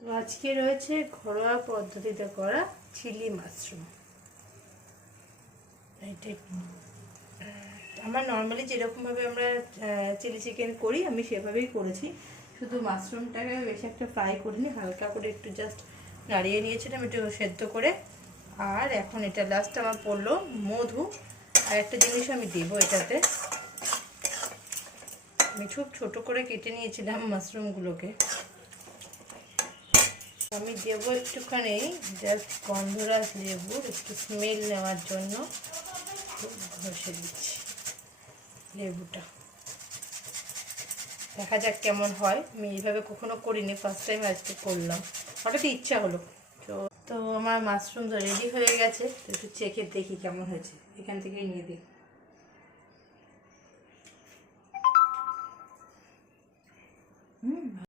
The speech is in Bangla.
তো আজকে রয়েছে ঘরোয়া পদ্ধতিতে করা চিলি মাশরুম। আমার নর্মালি যেরকমভাবে আমরা চিলি চিকেন করি আমি সেভাবেই করেছি, শুধু মাশরুমটাকে বেশি একটা ফ্রাই করিনি, হালকা করে একটু জাস্ট নাড়িয়ে নিয়েছিলাম একটু সেদ্ধ করে। আর এখন এটা লাস্ট আমার পড়লো মধু। আর একটা জিনিস আমি দেবো এটাতে, আমি খুব ছোটো করে কেটে নিয়েছিলাম মাশরুমগুলোকে, আমি দেবো একটুখানি জাস্ট গন্ধরাজ লেবুর একটু স্মেল নেওয়ার জন্য ঘষে দিচ্ছি লেবুটা। দেখা যাক কেমন হয়, আমি এইভাবে কখনো করিনি, ফার্স্ট টাইম আজকে করলাম, হঠাৎ ইচ্ছা হলো। তো আমার মাশরুম তো রেডি হয়ে গেছে, তো একটু চেখে দেখি কেমন হয়েছে, এখান থেকেই নিয়ে দিই।